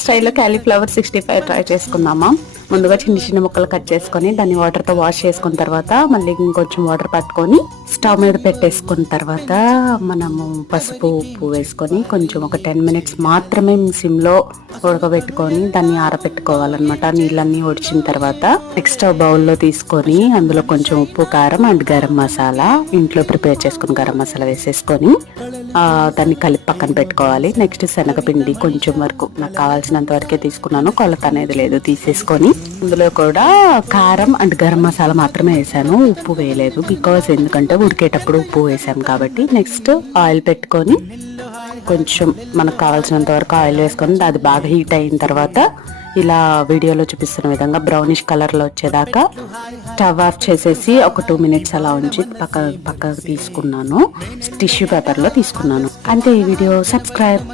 స్టైల్లో cauliflower 65 try చేసుకుందామా. ముందుగా చిన్న చిన్న ముక్కలు కట్ చేసుకొని దాన్ని వాటర్తో వాష్ చేసుకున్న తర్వాత మళ్ళీ ఇంకొంచెం వాటర్ పట్టుకొని స్టవ్ మీద పెట్టేసుకున్న తర్వాత మనము పసుపు ఉప్పు వేసుకొని కొంచెం ఒక 10 మినిట్స్ మాత్రమే సిమ్లో ఉడకబెట్టుకొని దాన్ని ఆరబెట్టుకోవాలన్నమాట. నీళ్ళన్నీ ఒడిచిన తర్వాత నెక్స్ట్ బౌల్లో తీసుకొని అందులో కొంచెం ఉప్పు కారం అండ్ గరం మసాలా, ఇంట్లో ప్రిపేర్ చేసుకుని గరం మసాలా వేసేసుకొని దాన్ని కలిపి పక్కన పెట్టుకోవాలి. నెక్స్ట్ శనగపిండి కొంచెం వరకు నాకు కావాల్సినంత వరకే తీసుకున్నాను, కొలత అనేది లేదు, తీసేసుకొని ఇందులో కూడా కారం అండ్ గరం మసాలా మాత్రమే వేసాను, ఉప్పు వేయలేదు. బికాజ్ ఎందుకంటే ఉడికేటప్పుడు ఉప్పు వేసాం కాబట్టి. నెక్స్ట్ ఆయిల్ పెట్టుకొని కొంచెం మనకు కావాల్సినంత వరకు ఆయిల్ వేసుకొని అది బాగా హీట్ అయిన తర్వాత ఇలా వీడియోలో చూపిస్తున్న విధంగా బ్రౌనిష్ కలర్లో వచ్చేదాకా స్టవ్ ఆఫ్ చేసేసి ఒక 2 మినిట్స్ అలా ఉంచి పక్కకు తీసుకున్నాను. టిష్యూ పేపర్లో తీసుకున్నాను. అంతే ఈ వీడియో. సబ్స్క్రైబ్.